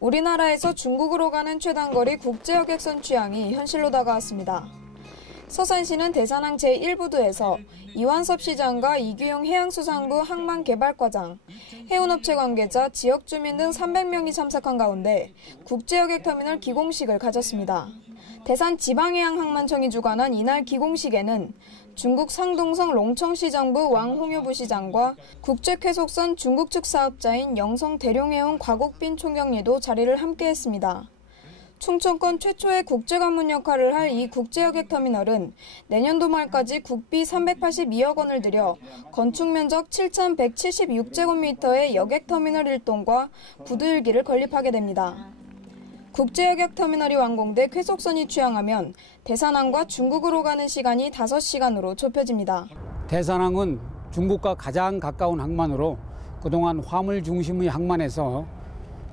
우리나라에서 중국으로 가는 최단거리 국제여객선 취항이 현실로 다가왔습니다. 서산시는 대산항 제1부두에서 이완섭 시장과 이규용 해양수산부 항만개발과장, 해운업체 관계자, 지역 주민 등 300명이 참석한 가운데 국제여객터미널 기공식을 가졌습니다. 대산 지방해양항만청이 주관한 이날 기공식에는 중국 상동성 롱청시정부 왕홍유 부시장과 국제쾌속선 중국 측 사업자인 영성 대룡해운 과곡빈 총경리도 자리를 함께했습니다. 충청권 최초의 국제 관문 역할을 할 이 국제여객 터미널은 내년도 말까지 국비 382억 원을 들여 건축 면적 7,176제곱미터의 여객 터미널 1동과 부두 1기를 건립하게 됩니다. 국제여객 터미널이 완공돼 쾌속선이 취항하면 대산항과 중국으로 가는 시간이 5시간으로 좁혀집니다. 대산항은 중국과 가장 가까운 항만으로 그동안 화물 중심의 항만에서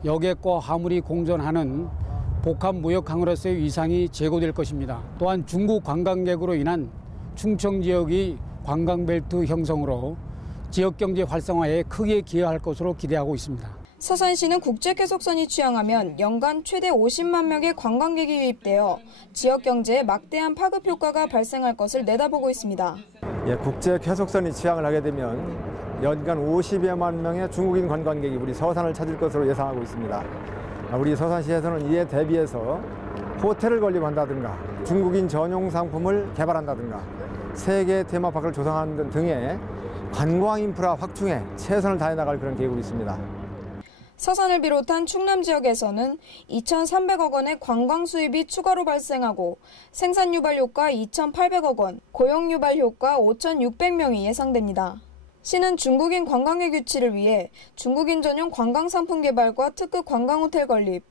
여객과 화물이 공존하는 복합 무역항으로서의 위상이 제고될 것입니다. 또한 중국 관광객으로 인한 충청 지역의 관광벨트 형성으로 지역 경제 활성화에 크게 기여할 것으로 기대하고 있습니다. 서산시는 국제쾌속선이 취항하면 연간 최대 50만 명의 관광객이 유입되어 지역 경제에 막대한 파급 효과가 발생할 것을 내다보고 있습니다. 예, 국제쾌속선이 취항을 하게 되면 연간 50여만 명의 중국인 관광객이 우리 서산을 찾을 것으로 예상하고 있습니다. 우리 서산시에서는 이에 대비해서 호텔을 건립한다든가 중국인 전용 상품을 개발한다든가 세계 테마파크를 조성하는 등의 관광 인프라 확충에 최선을 다해 나갈 그런 계획이 있습니다. 서산을 비롯한 충남 지역에서는 2,300억 원의 관광 수입이 추가로 발생하고 생산 유발 효과 2,800억 원, 고용 유발 효과 5,600명이 예상됩니다. 시는 중국인 관광객 유치를 위해 중국인 전용 관광 상품 개발과 특급 관광 호텔 건립,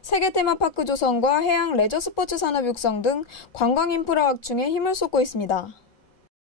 세계 테마파크 조성과 해양 레저 스포츠 산업 육성 등 관광 인프라 확충에 힘을 쏟고 있습니다.